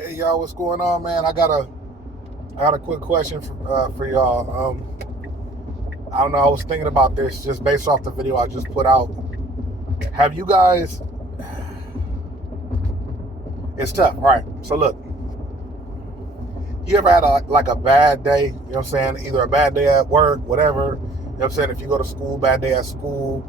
Hey y'all, what's going on, man? I got a quick question for y'all. I don't know. I was thinking about this just based off the video I just put out. Have you guys? It's tough, all right? So look, you ever had like a bad day? You know what I'm saying? Either a bad day at work, whatever. You know what I'm saying? If you go to school, bad day at school.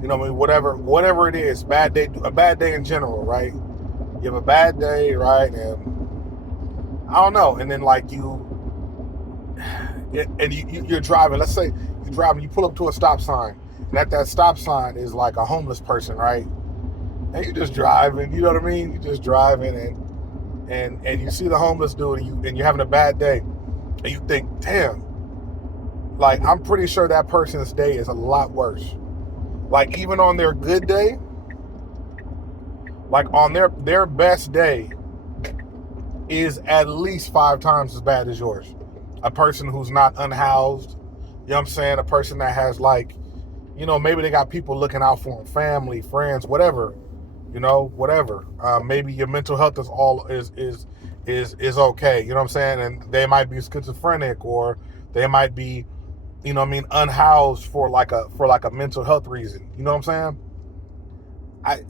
You know what I mean? Whatever it is, bad day, a bad day in general, right? You have a bad day, right? And I don't know. And then like you're driving. Let's say you're driving. You pull up to a stop sign, and at that stop sign is like a homeless person, right? And you're just driving. You know what I mean? You're just driving, and you see the homeless dude, and you're having a bad day, and you think, damn, like I'm pretty sure that person's day is a lot worse. Like even on their good day, like on their best day, is at least 5 times as bad as yours. A person who's not unhoused, you know what I'm saying? A person that has like, maybe they got people looking out for them, family, friends, whatever, whatever. Maybe your mental health is okay, you know what I'm saying? And they might be schizophrenic, or they might be, unhoused for like a mental health reason. You know what I'm saying? I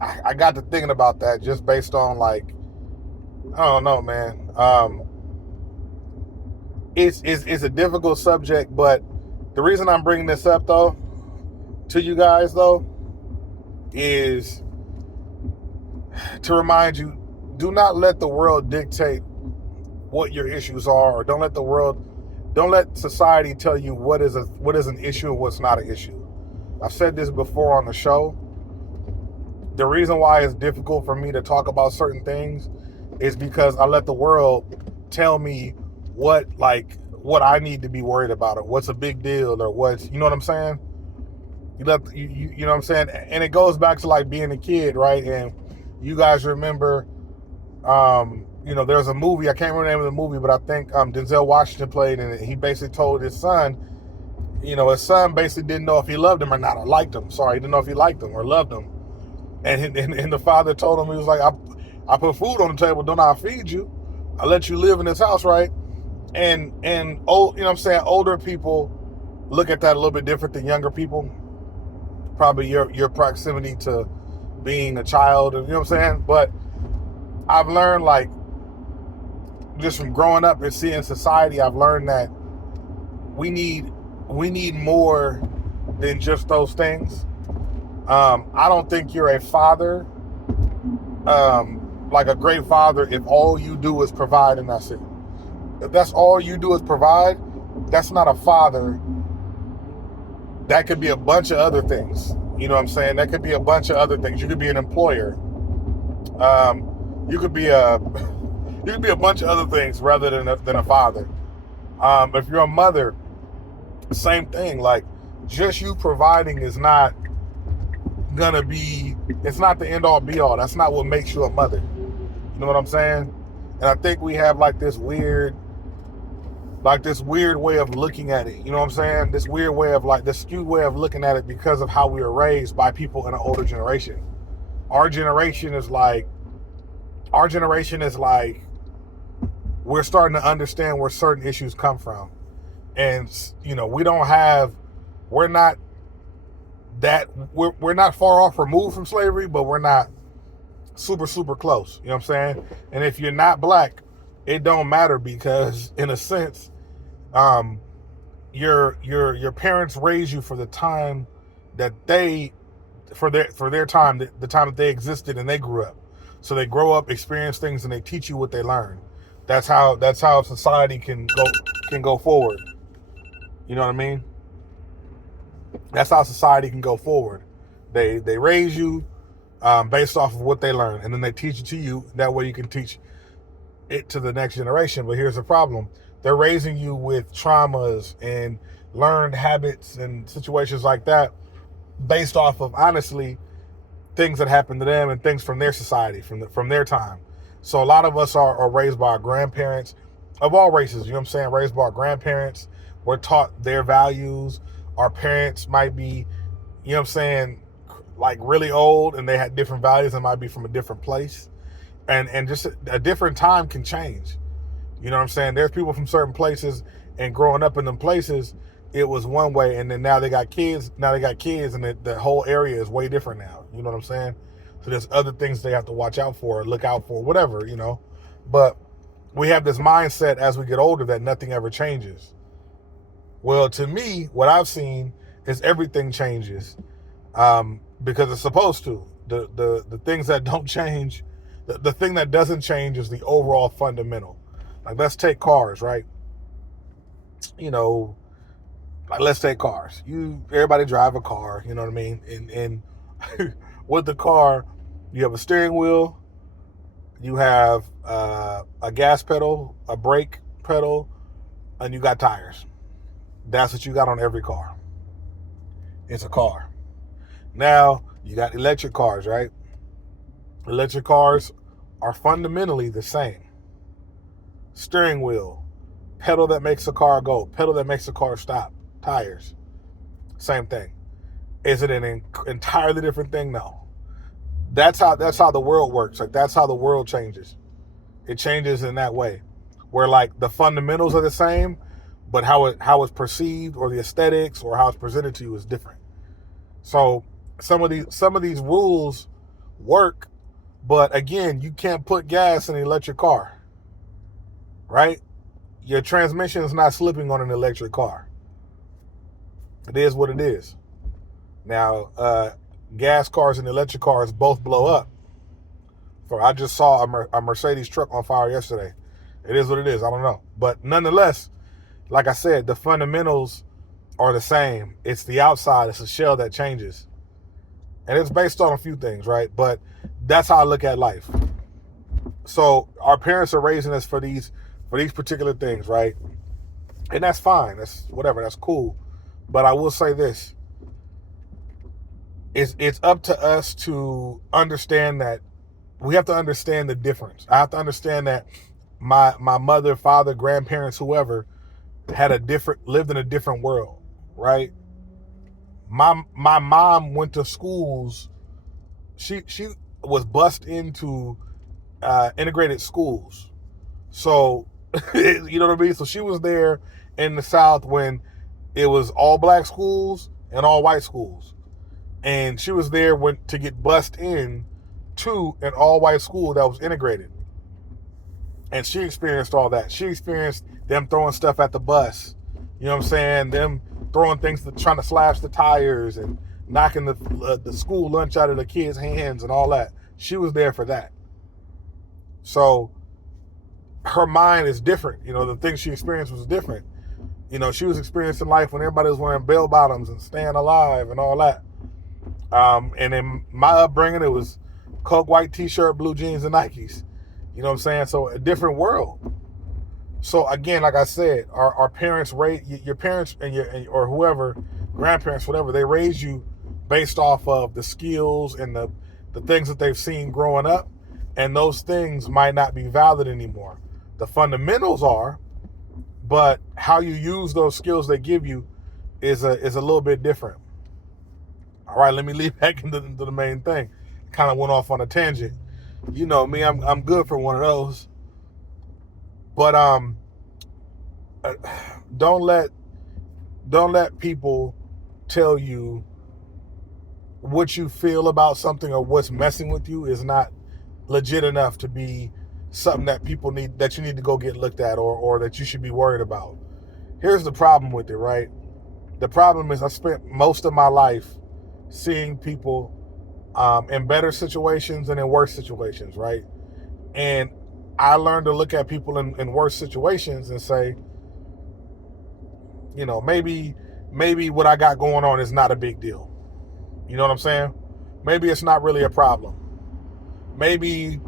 I got to thinking about that just based on like, I don't know, man. It's a difficult subject, but the reason I'm bringing this up though to you guys though is to remind you: do not let the world dictate what your issues are, or don't let society tell you what is an issue and what's not an issue. I've said this before on the show. The reason why it's difficult for me to talk about certain things is because I let the world tell me what I need to be worried about, or what's a big deal, or what's, you know what I'm saying? You know what I'm saying? And it goes back to like being a kid, right? And you guys remember, there's a movie, I can't remember the name of the movie, but I think Denzel Washington played in it. He basically told his son, his son basically didn't know if he loved him or not, or liked him. Sorry, he didn't know if he liked him or loved him. And the father told him, he was like, I put food on the table, don't I feed you? I let you live in this house, right? And old, you know what I'm saying, older people look at that a little bit different than younger people. Probably your proximity to being a child, you know what I'm saying? But I've learned, like, just from growing up and seeing society, I've learned that we need more than just those things. I don't think you're a father, like a great father, if all you do is provide and that's it. If that's all you do is provide, that's not a father. That could be a bunch of other things. You know what I'm saying? That could be a bunch of other things. You could be an employer. You could be a bunch of other things rather than a father. If you're a mother, same thing. Like, just you providing is not gonna be. It's not the end all be all. That's not what makes you a mother. You know what I'm saying? And I think we have like this weird way of looking at it. You know what I'm saying? This weird way of this skewed way of looking at it because of how we were raised by people in an older generation. Our generation is like, we're starting to understand where certain issues come from. And, we're not we're not far off removed from slavery, but we're not super, super close. You know what I'm saying? And if you're not black, it don't matter, because in a sense, your parents raised you for the time that for their time, the time that they existed and they grew up. So they grow up, experience things, and they teach you what they learn. That's how society can go forward. You know what I mean? That's how society can go forward. They raise you based off of what they learn, and then they teach it to you. That way you can teach it to the next generation. But here's the problem: they're raising you with traumas and learned habits and situations like that, based off of, honestly, things that happened to them and things from their society, from their time. So a lot of us are raised by our grandparents of all races. You know what I'm saying? Raised by our grandparents. We're taught their values. Our parents might be, you know what I'm saying, like really old, and they had different values and might be from a different place. and just a different time can change. You know what I'm saying? There's people from certain places, and growing up in them places, it was one way, and then now they got kids. Now they got kids, and the whole area is way different now. You know what I'm saying? So there's other things they have to watch out for, look out for, whatever, you know. But we have this mindset as we get older that nothing ever changes. Well, to me, what I've seen is everything changes, because it's supposed to. The things that don't change, the thing that doesn't change is the overall fundamental. Like, let's take cars, right? You know, like, let's take cars. Everybody drive a car, you know what I mean? And with the car, you have a steering wheel, you have a gas pedal, a brake pedal, and you got tires. That's what you got on every car. It's a car. Now, you got electric cars, right? Electric cars are fundamentally the same. Steering wheel, pedal that makes the car go, pedal that makes the car stop, tires, same thing. Is it an entirely different thing? No. That's how the world works. Like, that's how the world changes. It changes in that way, where like the fundamentals are the same, but how it's perceived, or the aesthetics, or how it's presented to you is different. So some of these rules work, but again, you can't put gas in an electric car, right? Your transmission is not slipping on an electric car. It is what it is. Now, gas cars and electric cars both blow up. I just saw a Mercedes truck on fire yesterday. It is what it is. I don't know. But nonetheless, like I said, the fundamentals are the same. It's the outside. It's the shell that changes. And it's based on a few things, right? But that's how I look at life. So our parents are raising us for these particular things, right? And that's fine. That's whatever. That's cool. But I will say this. It's up to us to understand that we have to understand the difference. I have to understand that my mother, father, grandparents, whoever, lived in a different world, right? My mom went to schools. She was bussed into integrated schools. So, you know what I mean? So she was there in the South when it was all black schools and all white schools. And she was there to get bussed in to an all white school that was integrated. And she experienced all that. She experienced them throwing stuff at the bus. You know what I'm saying? Them throwing things, trying to slash the tires and knocking the school lunch out of the kids' hands and all that. She was there for that. So her mind is different. You know, the things she experienced was different. You know, she was experiencing life when everybody was wearing bell bottoms and staying alive and all that. And in my upbringing, it was Coke white t-shirt, blue jeans, and Nikes. You know what I'm saying? So a different world. So again, like I said, our parents your parents or whoever, grandparents, whatever, they raise you based off of the skills and the things that they've seen growing up, and those things might not be valid anymore. The fundamentals are, but how you use those skills they give you is a little bit different. All right, let me lead back into the main thing. Kind of went off on a tangent. You know me, I'm good for one of those. But don't let people tell you what you feel about something or what's messing with you is not legit enough to be something that you need to go get looked at or that you should be worried about. Here's the problem with it, right? The problem is I spent most of my life seeing people in better situations and in worse situations, right? And I learned to look at people in worse situations and say, you know, maybe what I got going on is not a big deal. You know what I'm saying? Maybe it's not really a problem. Maybe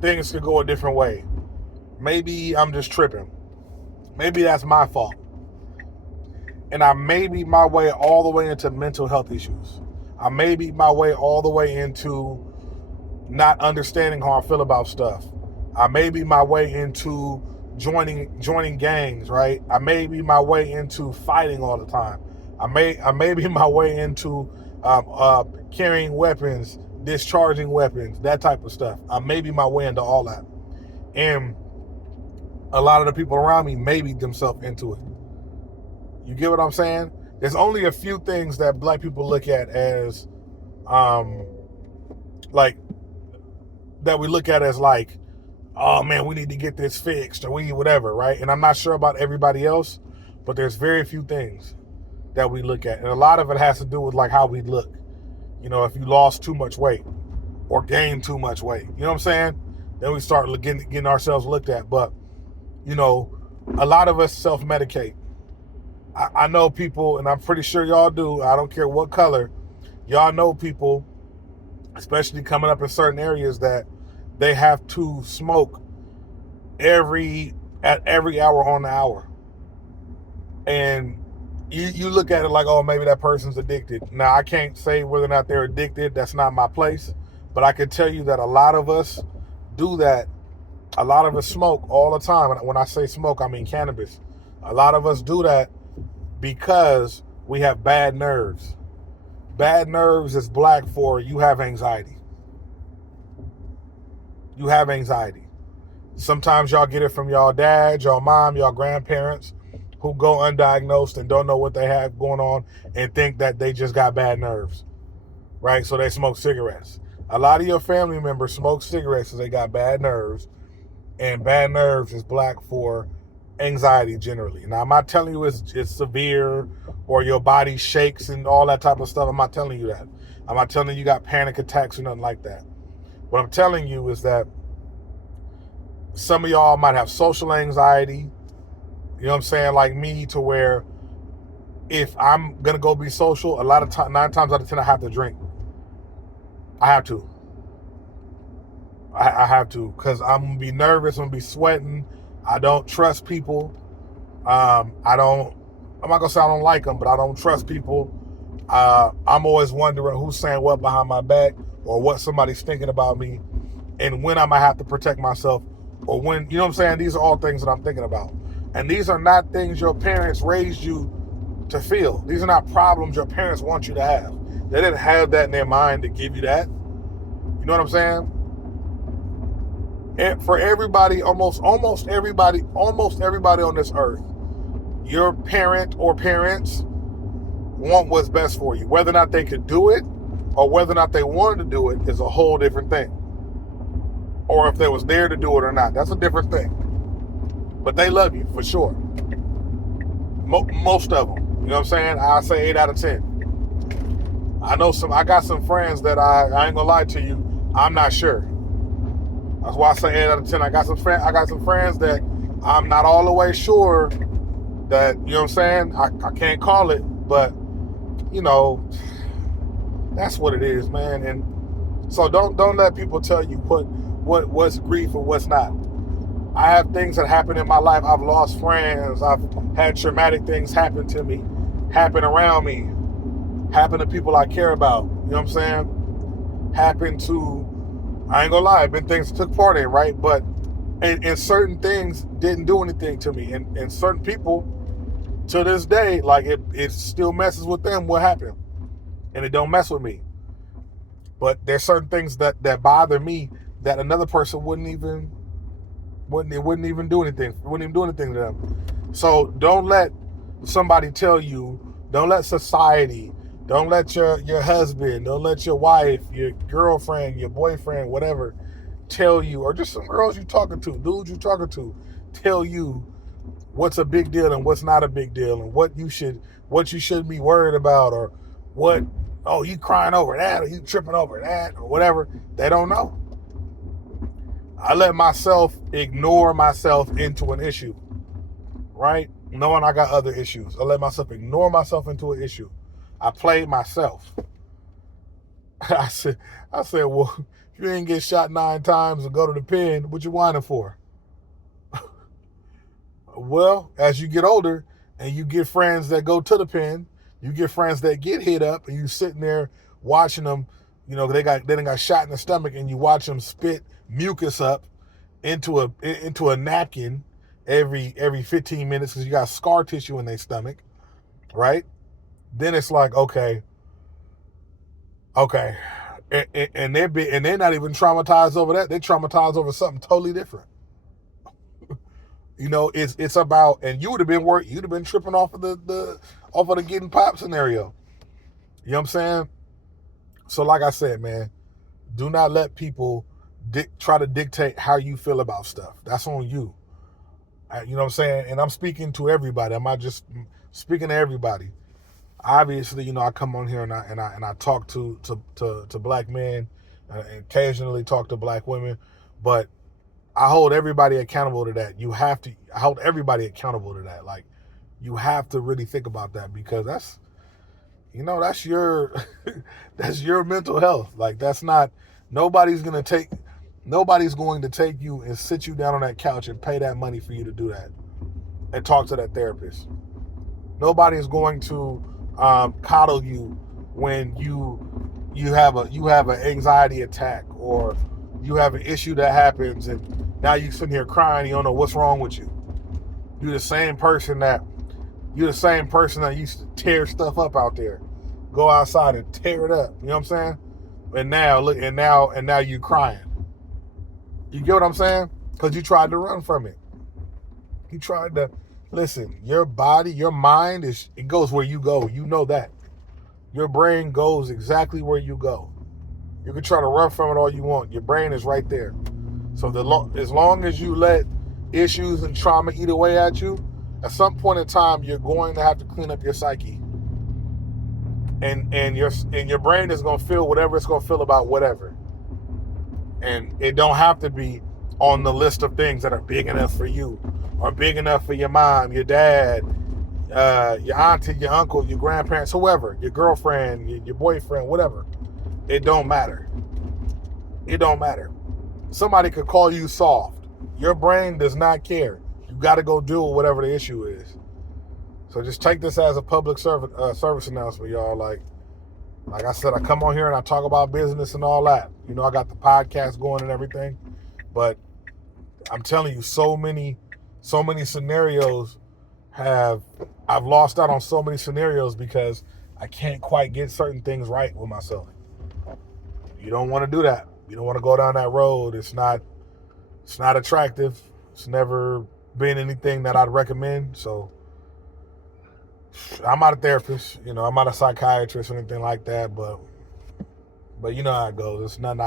things could go a different way. Maybe I'm just tripping. Maybe that's my fault. And I may be my way all the way into mental health issues. I may be my way all the way into not understanding how I feel about stuff. I may be my way into joining gangs, right? I may be my way into fighting all the time. I may be my way into carrying weapons, discharging weapons, that type of stuff. I may be my way into all that. And a lot of the people around me may be themselves into it. You get what I'm saying? There's only a few things that black people look at as, like, that we look at as like, oh man, we need to get this fixed, or we need whatever, right? And I'm not sure about everybody else, but there's very few things that we look at. And a lot of it has to do with like how we look. You know, if you lost too much weight or gained too much weight, you know what I'm saying? Then we start getting ourselves looked at. But, you know, a lot of us self-medicate. I know people, and I'm pretty sure y'all do, I don't care what color, y'all know people, especially coming up in certain areas, that they have to smoke at every hour on the hour. And you look at it like, oh, maybe that person's addicted. Now, I can't say whether or not they're addicted. That's not my place. But I can tell you that a lot of us do that. A lot of us smoke all the time. And when I say smoke, I mean cannabis. A lot of us do that because we have bad nerves. Bad nerves is black for you have anxiety. You have anxiety. Sometimes y'all get it from y'all dad, y'all mom, y'all grandparents who go undiagnosed and don't know what they have going on and think that they just got bad nerves, right? So they smoke cigarettes. A lot of your family members smoke cigarettes because they got bad nerves, and bad nerves is black for anxiety generally. Now, I'm not telling you it's severe or your body shakes and all that type of stuff. I'm not telling you that. I'm not telling you got panic attacks or nothing like that. What I'm telling you is that some of y'all might have social anxiety, you know what I'm saying, like me, to where if I'm going to go be social, a lot of times, 9 times out of 10, I have to drink. I have to. I have to, because I'm going to be nervous, I'm going to be sweating. I don't trust people. I'm not going to say I don't like them, but I don't trust people. I'm always wondering who's saying what behind my back, or what somebody's thinking about me, and when I might have to protect myself, or when, you know what I'm saying? These are all things that I'm thinking about. And these are not things your parents raised you to feel. These are not problems your parents want you to have. They didn't have that in their mind to give you that. You know what I'm saying? And for everybody, almost everybody on this earth, your parent or parents want what's best for you. Whether or not they could do it, or whether or not they wanted to do it, is a whole different thing. Or if they was there to do it or not, that's a different thing. But they love you, for sure. Most of them. You know what I'm saying? I say 8 out of 10. I got some friends that I ain't gonna lie to you, I'm not sure. That's why I say 8 out of 10. I got some friends that I'm not all the way sure that, you know what I'm saying? I can't call it, but, you know, that's what it is, man. And so don't let people tell you what's grief or what's not. I have things that happen in my life. I've lost friends. I've had traumatic things happen to me, happen around me, happen to people I care about. You know what I'm saying? Happen to, I ain't gonna lie, been things that took part in, right? But and certain things didn't do anything to me. And certain people, to this day, like it still messes with them what happened. And it don't mess with me. But there's certain things that bother me that another person wouldn't even do anything. Wouldn't even do anything to them. So don't let somebody tell you, don't let society, don't let your husband, don't let your wife, your girlfriend, your boyfriend, whatever, tell you, or just some girls you talking to, dudes you talking to, tell you what's a big deal and what's not a big deal, and what you should be worried about, or what, oh, you crying over that, or you tripping over that, or whatever. They don't know. I let myself ignore myself into an issue, right? Knowing I got other issues. I let myself ignore myself into an issue. I played myself. I said, well, if you ain't get shot 9 times and go to the pen, what you whining for? Well, as you get older and you get friends that go to the pen, you get friends that get hit up, and you sitting there watching them, you know, they done got shot in the stomach, and you watch them spit mucus up into a napkin every 15 minutes because you got scar tissue in their stomach, right? Then it's like, okay, and they're not even traumatized over that. They're traumatized over something totally different. It's about, and you'd have been tripping off of the getting pop scenario. You know what I'm saying? So like I said, man, do not let people try to dictate how you feel about stuff. That's on you. You know what I'm saying? And I'm speaking to everybody. I'm not just speaking to everybody. Obviously, I come on here and I talk to black men, and occasionally talk to black women, but I hold everybody accountable to that. I hold everybody accountable to that. Like, you have to really think about that, because that's your that's your mental health. Like, that's not nobody's going to take you and sit you down on that couch and pay that money for you to do that and talk to that therapist. Nobody's going to coddle you when you have an anxiety attack, or you have an issue that happens and now you're sitting here crying, you don't know what's wrong with you. You're the same person that used to tear stuff up out there. Go outside and tear it up. You know what I'm saying? And now you're crying. You get what I'm saying? Because you tried to run from it. You tried to listen. Your body, your mind it goes where you go. You know that. Your brain goes exactly where you go. You can try to run from it all you want. Your brain is right there. So as long as you let issues and trauma eat away at you, at some point in time, you're going to have to clean up your psyche. And your brain is going to feel whatever it's going to feel about whatever. And it don't have to be on the list of things that are big enough for you, or big enough for your mom, your dad, your auntie, your uncle, your grandparents, whoever, your girlfriend, your boyfriend, whatever. It don't matter. It don't matter. Somebody could call you soft. Your brain does not care. You got to go deal with whatever the issue is. So just take this as a public service announcement, y'all. Like I said, I come on here and I talk about business and all that. I got the podcast going and everything. But I'm telling you, so many scenarios I've lost out on so many scenarios because I can't quite get certain things right with myself. You don't want to do that. You don't want to go down that road. It's not attractive. It's never been anything that I'd recommend. So I'm not a therapist, I'm not a psychiatrist or anything like that, but you know how it goes. It's nothing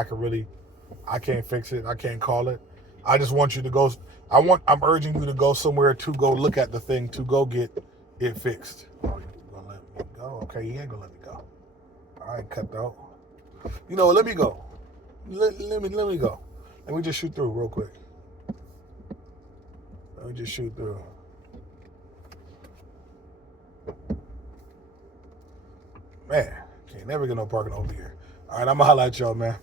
I can't fix it. I can't call it. I just want you to go. I'm urging you to go somewhere to go look at the thing, to go get it fixed. Oh, you're gonna let me go? Okay, you ain't gonna let me go. All right, cut out. Let me go. Let me go. Let me just shoot through real quick. Let me just shoot through. Man, can't never get no parking over here. All right, I'm gonna holla at y'all, man.